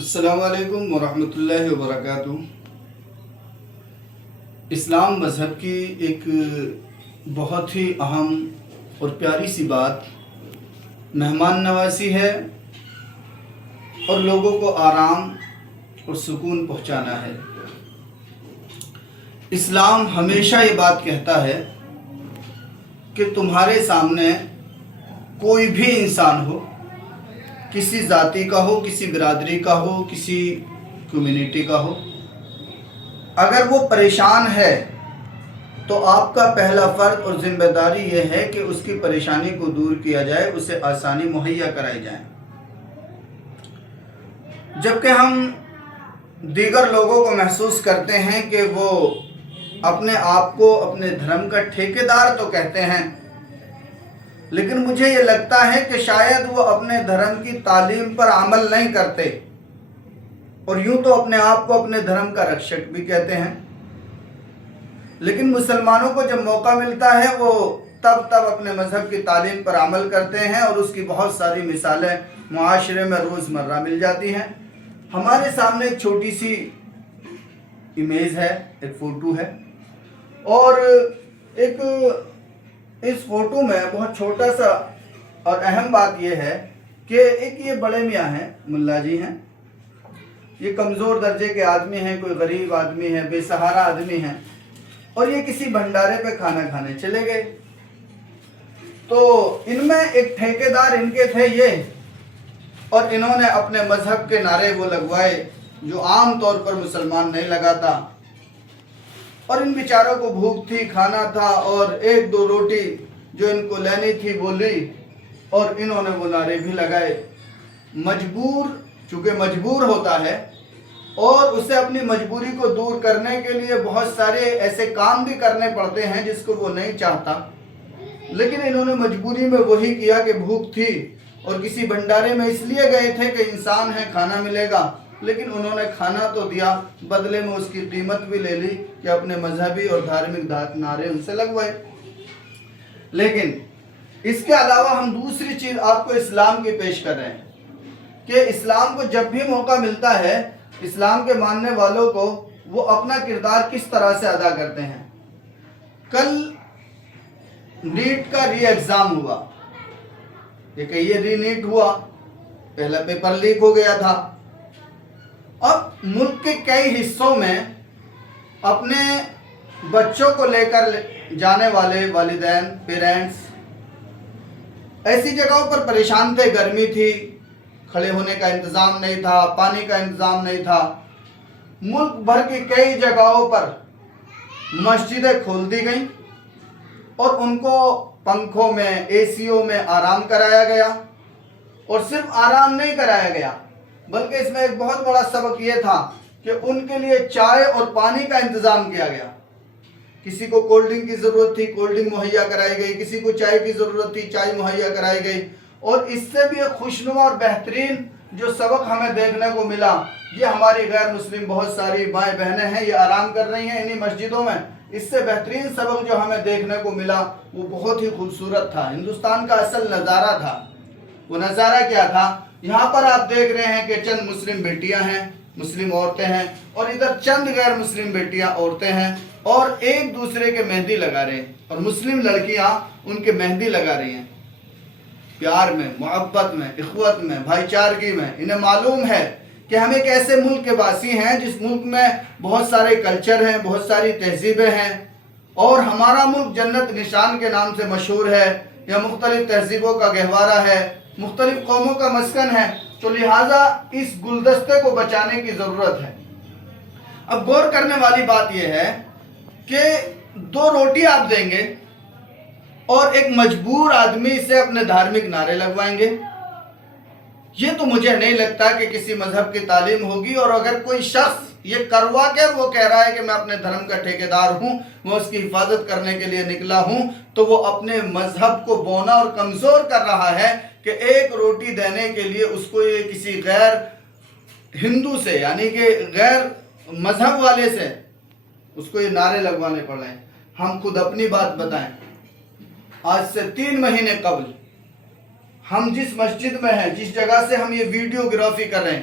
السلام علیکم ورحمۃ اللہ وبرکاتہ۔ اسلام مذہب کی ایک بہت ہی اہم اور پیاری سی بات مہمان نوازی ہے اور لوگوں کو آرام اور سکون پہنچانا ہے۔ اسلام ہمیشہ یہ بات کہتا ہے کہ تمہارے سامنے کوئی بھی انسان ہو، کسی ذاتی کا ہو، کسی برادری کا ہو، کسی کمیونٹی کا ہو، اگر وہ پریشان ہے تو آپ کا پہلا فرض اور ذمہ داری یہ ہے کہ اس کی پریشانی کو دور کیا جائے، اسے آسانی مہیا کرائی جائے۔ جبکہ ہم دیگر لوگوں کو محسوس کرتے ہیں کہ وہ اپنے آپ کو اپنے دھرم کا ٹھیکیدار تو کہتے ہیں، لیکن مجھے یہ لگتا ہے کہ شاید وہ اپنے دھرم کی تعلیم پر عمل نہیں کرتے، اور یوں تو اپنے آپ کو اپنے دھرم کا رکشک بھی کہتے ہیں، لیکن مسلمانوں کو جب موقع ملتا ہے وہ تب اپنے مذہب کی تعلیم پر عمل کرتے ہیں، اور اس کی بہت ساری مثالیں معاشرے میں روزمرہ مل جاتی ہیں۔ ہمارے سامنے ایک چھوٹی سی امیج ہے، ایک فوٹو ہے، اور ایک اس فوٹو میں بہت چھوٹا سا اور اہم بات یہ ہے کہ ایک یہ بڑے میاں ہیں، ملا جی ہیں، یہ کمزور درجے کے آدمی ہیں، کوئی غریب آدمی ہے، بے سہارا آدمی ہیں، اور یہ کسی بھنڈارے پہ کھانا کھانے چلے گئے۔ تو ان میں ایک ٹھیکیدار ان کے تھے یہ، اور انہوں نے اپنے مذہب کے نعرے وہ لگوائے جو عام طور پر مسلمان نہیں لگاتا، اور ان بیچاروں کو بھوک تھی، کھانا تھا، اور ایک دو روٹی جو ان کو لینی تھی وہ لی، اور انہوں نے وہ نعرے بھی لگائے۔ چونکہ مجبور ہوتا ہے اور اسے اپنی مجبوری کو دور کرنے کے لیے بہت سارے ایسے کام بھی کرنے پڑتے ہیں جس کو وہ نہیں چاہتا، لیکن انہوں نے مجبوری میں وہی کیا کہ بھوک تھی اور کسی بھنڈارے میں اس لیے گئے تھے کہ انسان ہے، کھانا ملے گا، لیکن انہوں نے کھانا تو دیا، بدلے میں اس کی قیمت بھی لے لی کہ اپنے مذہبی اور دھارمک نعرے ان سے لگوائے۔ لیکن اس کے علاوہ ہم دوسری چیز آپ کو اسلام کی پیش کر رہے ہیں کہ اسلام کو جب بھی موقع ملتا ہے، اسلام کے ماننے والوں کو وہ اپنا کردار کس طرح سے ادا کرتے ہیں۔ کل نیٹ کا ری ایگزام ہوا، یہ ری نیٹ ہوا، پہلا پیپر لیک ہو گیا تھا۔ اب ملک کے کئی حصوں میں اپنے بچوں کو لے کر جانے والے والدین، پیرنٹس ایسی جگہوں پر پریشان تھے، گرمی تھی، کھڑے ہونے کا انتظام نہیں تھا، پانی کا انتظام نہیں تھا۔ ملک بھر کی کئی جگہوں پر مسجدیں کھول دی گئیں اور ان کو پنکھوں میں، اے سیوں میں آرام کرایا گیا، اور صرف آرام نہیں کرایا گیا بلکہ اس میں ایک بہت بڑا سبق یہ تھا کہ ان کے لیے چائے اور پانی کا انتظام کیا گیا۔ کسی کو کولڈ ڈرنک کی ضرورت تھی، کولڈ ڈرنک مہیا کرائی گئی، کسی کو چائے کی ضرورت تھی، چائے مہیا کرائی گئی، اور اس سے بھی ایک خوشنما اور بہترین جو سبق ہمیں دیکھنے کو ملا، یہ ہماری غیر مسلم بہت ساری مائیں بہنیں ہیں، یہ آرام کر رہی ہیں انہی مسجدوں میں۔ اس سے بہترین سبق جو ہمیں دیکھنے کو ملا وہ بہت ہی خوبصورت تھا، ہندوستان کا اصل نظارہ تھا۔ وہ نظارہ کیا تھا؟ یہاں پر آپ دیکھ رہے ہیں کہ چند مسلم بیٹیاں ہیں، مسلم عورتیں ہیں، اور ادھر چند غیر مسلم بیٹیاں، عورتیں ہیں، اور ایک دوسرے کے مہندی لگا رہے ہیں، اور مسلم لڑکیاں ان کے مہندی لگا رہی ہیں، پیار میں، محبت میں، اخوت میں، بھائی چارگی میں۔ انہیں معلوم ہے کہ ہم ایک ایسے ملک کے باسی ہیں جس ملک میں بہت سارے کلچر ہیں، بہت ساری تہذیبیں ہیں، اور ہمارا ملک جنت نشان کے نام سے مشہور ہے، یا مختلف تہذیبوں کا گہوارہ ہے، مختلف قوموں کا مسکن ہے، تو لہٰذا اس گلدستے کو بچانے کی ضرورت ہے۔ اب غور کرنے والی بات یہ ہے کہ دو روٹی آپ دیں گے اور ایک مجبور آدمی سے اپنے دھارمک نعرے لگوائیں گے، یہ تو مجھے نہیں لگتا کہ کسی مذہب کی تعلیم ہوگی۔ اور اگر کوئی شخص یہ کروا کے وہ کہہ رہا ہے کہ میں اپنے دھرم کا ٹھیکیدار ہوں، میں اس کی حفاظت کرنے کے لیے نکلا ہوں، تو وہ اپنے مذہب کو بونا اور کمزور کر رہا ہے کہ ایک روٹی دینے کے لیے اس کو یہ کسی غیر ہندو سے، یعنی کہ غیر مذہب والے سے اس کو یہ نعرے لگوانے پڑ رہے ہیں۔ ہم خود اپنی بات بتائیں، آج سے 3 مہینے قبل ہم جس مسجد میں ہیں، جس جگہ سے ہم یہ ویڈیو گرافی کر رہے ہیں،